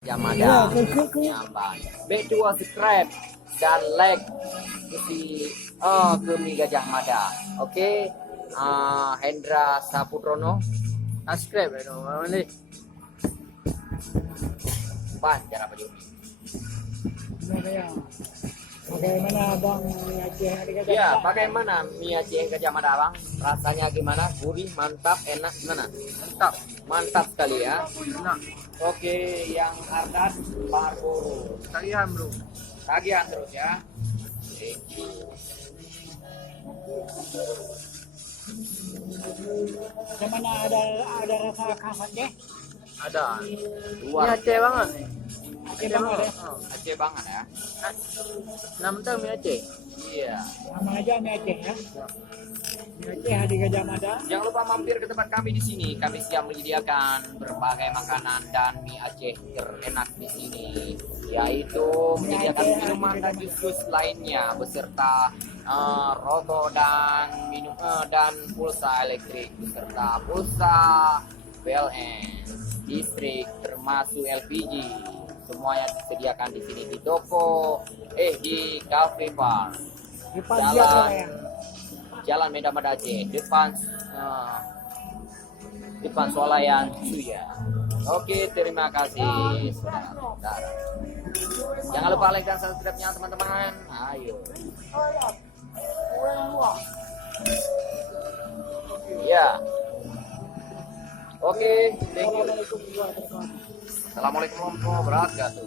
Yamada Nyamban B2 subscribe dan like ke Mi Gajah Mada. Oke, Hendra Saputrono subscribe itu mana pan cara baju Bagaimana Bang Mie Aceh di Gajah ya Mada? bagaimana mie Aceh Gajah Mada Bang, rasanya gimana, gurih, mantap, enak, gimana? Mantap sekali ya. Nah, oke, yang Ardan Margoro tagihan terus ya. Bagaimana ada rasa khas Aceh? Ada luar Aceh banget nih. Aceh banget ya. Aceh banget ya. Nama mie Aceh. Iya. Nama aja Mie Aceh ya. Mie Aceh di Gajah Mada. Jangan lupa mampir ke tempat kami di sini. Kami siap menyediakan berbagai makanan dan mie Aceh terenak di sini, yaitu menyediakan minuman dan jus lainnya beserta rokok dan dan pulsa elektrik beserta pulsa PLN listrik termasuk LPG. Semua yang disediakan di sini di toko di Cafe Bar. Di Panjang ya. Jalan Medan Mada Aceh, depan Swalayan Suya. Oke, terima kasih saudara. Jangan lupa like dan subscribe-nya teman-teman. Ayo. Ya. Oke, thank you. Assalamualaikum warahmatullahi wabarakatuh.